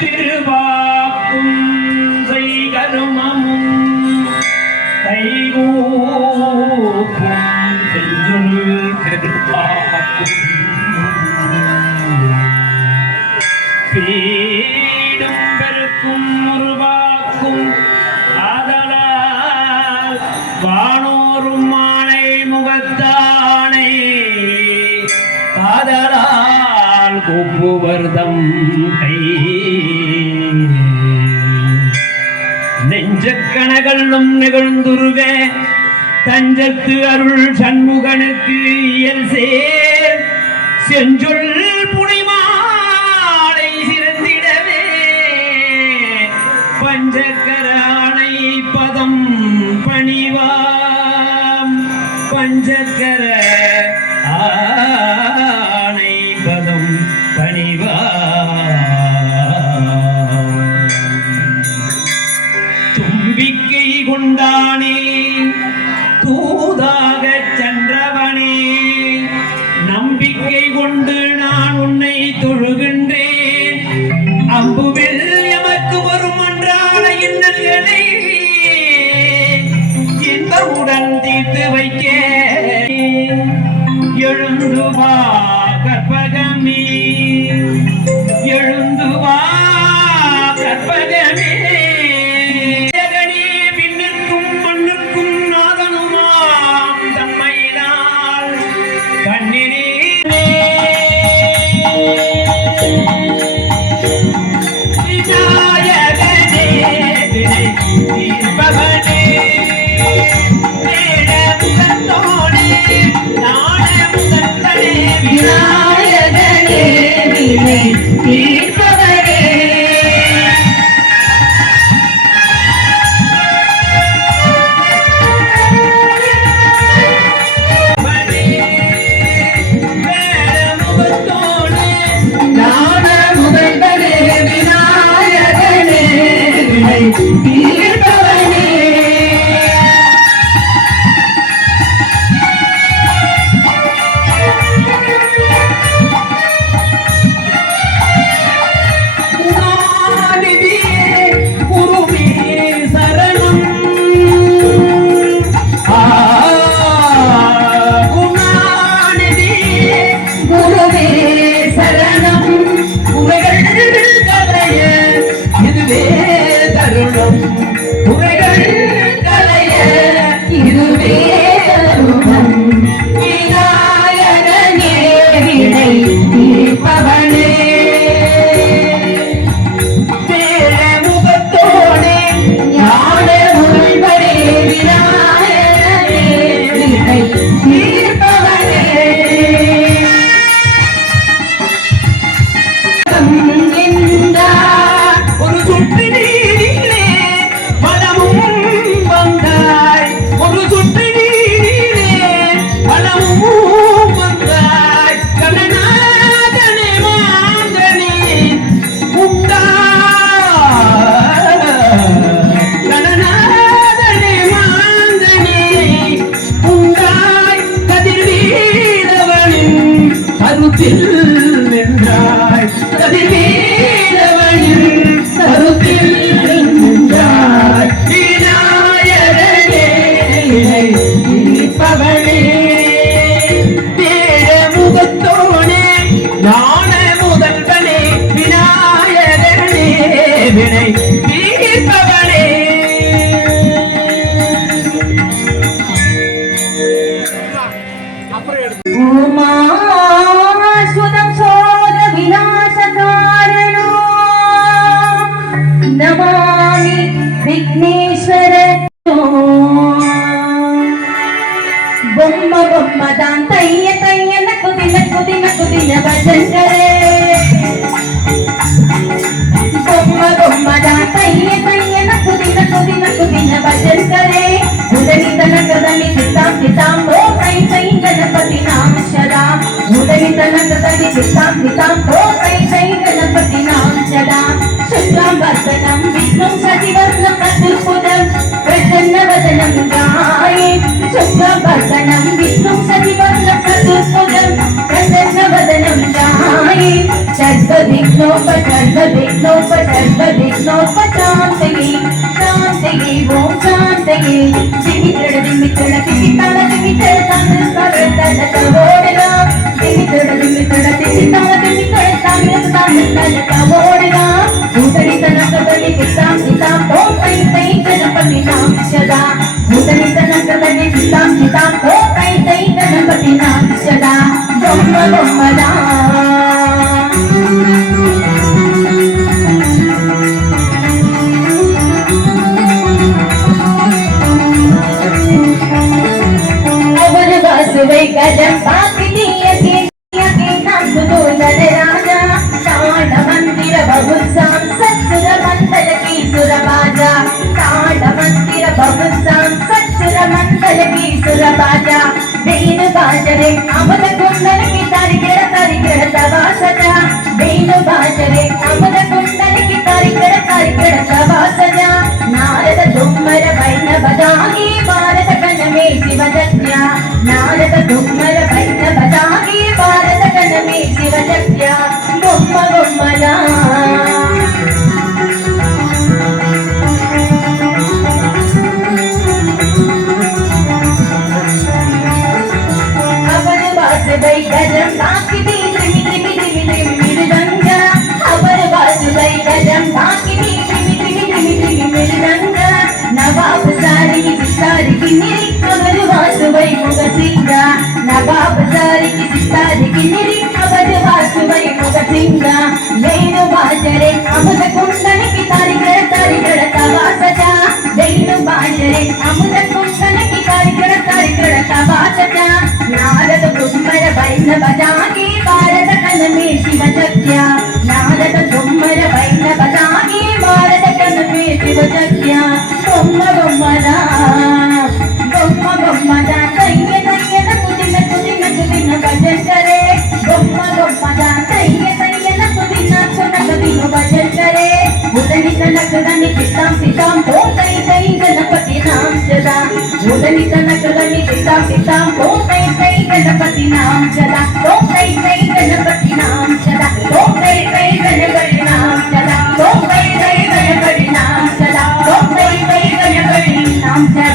திருவாக்கும் செய்கருமமும் கைகூக்கும் செஞ்சொல் திருவாக்கும் பீடும் பெருக்கும் உருவாக்கும் ஆதலால் வானோரும் மாலை காதலால் கூப்புவர்தம் கை நெஞ்சக்கணகளும் நிகழ்ந்துருவே தஞ்சத்து அருள் சண்முகனுக்கு இயல் சேர். செஞ்சொல் அம்புவில் எமக்கு வரும் அன்றாட இன்னல்களை இன்பமுடன் தீர்த்து வைக்க. எழுந்துவா கற்பகமே. எழுந்துவா கற்பகமே. Be దిక్లో పటర్వ దిక్లో పటర్వ దిక్లో పటాంతగి శాంతగి ఓం శాంతగి దిమితడ దిమితడ పిసితాల దిమితడ తన సర తన తవోడన దిమితడ దిమితడ పిసితాల దిమితడ తన తన తన తవోడన భూతని తన కబలి పితాం పితాం ఓం పై పై తన పతినాం సదా భూతని తన కబలి పితాం పితాం ఓం పై పై తన పతినాం సదా వేణు బాజరే అముద కుండనికి తరిగడ తరిగడ తవాసట వేణు బాజరే అముద కుండనికి తరిగడ తరిగడ తవాసట నారద కుమ్మర వైన బజాకి భారత కనమే శివ సత్య Santa